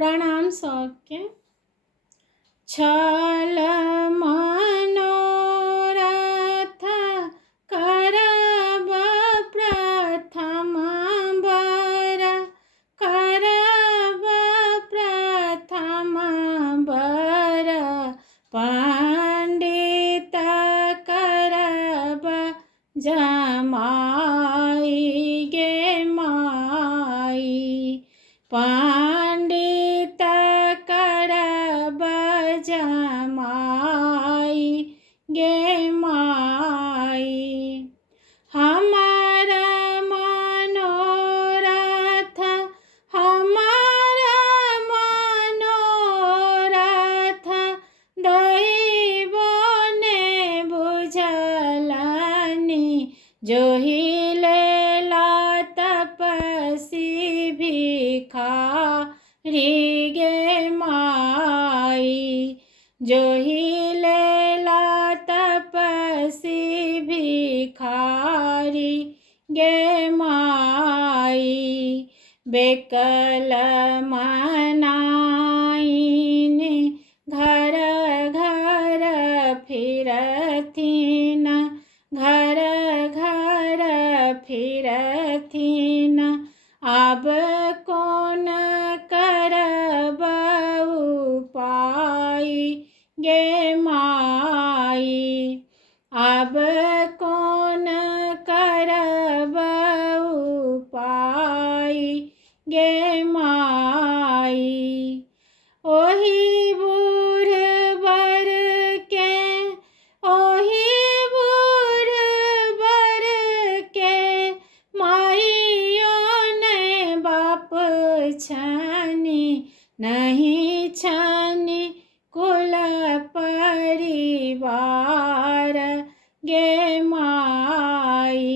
प्रणाम सबके। छल मनोरथ करब प्रथम बर, करब प्रथम बर, पंडित करब जमाई गे माई, पंडित करब जमाई गे माई। हमारा मनोरथ, हमारा मनोरथ दैव ने बुझलनि, जोहिले तपसी भिखारी गे माई, जोहिले तपसी भिखारी गे माई। बेकल मनाईने घर घर फिरथिन, घर घर फिरथिन, अब कौन करब उपाय गे माई, अब कौन करब उपाय गे माई। ओही बूढ़ बर के, ओही बूढ़ बर के, माइयों ने बाप छनी, नहीं छनी कुल परिवार गे माई,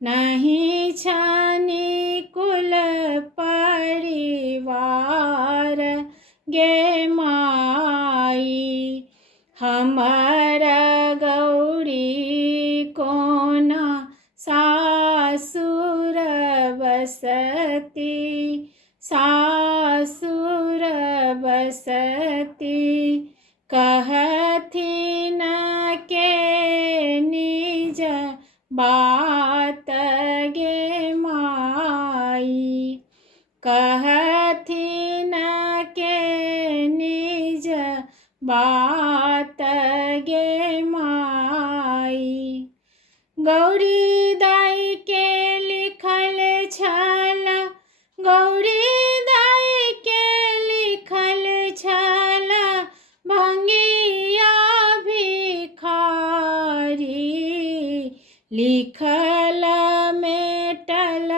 नहीं छनी कुल परिवार गे माई। हमर गौरी कोन सासुर बसती, सासुर बसती, कहथिन के निज बात गे माई, कहथिन के निज बात गे माई। गौरी दाई के लिखल छल, गौरी दाई के लिखल छल, भंगिया भिखारी, लिखल मेटल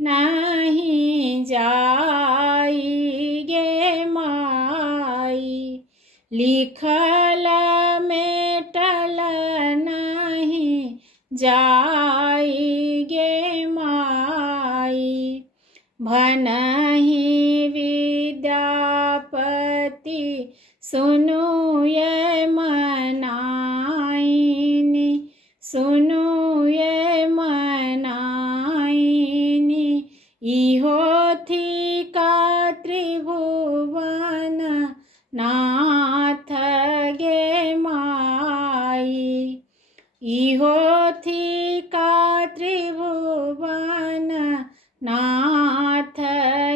नहीं जाई गे माई, लिखल मेटल नहीं जाई गे माई। भनहि विद्यापति सुनु ये मनाइनि, सुनु ये मनाइनि, इहो थी का त्रिभुवन नाथ गे माई, इहो थी का त्रिभुवन नाथ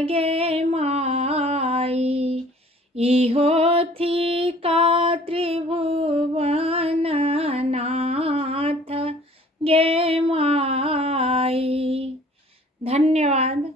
गे माई, इहो थी का त्रिभुवन नाथ गे माई। धन्यवाद।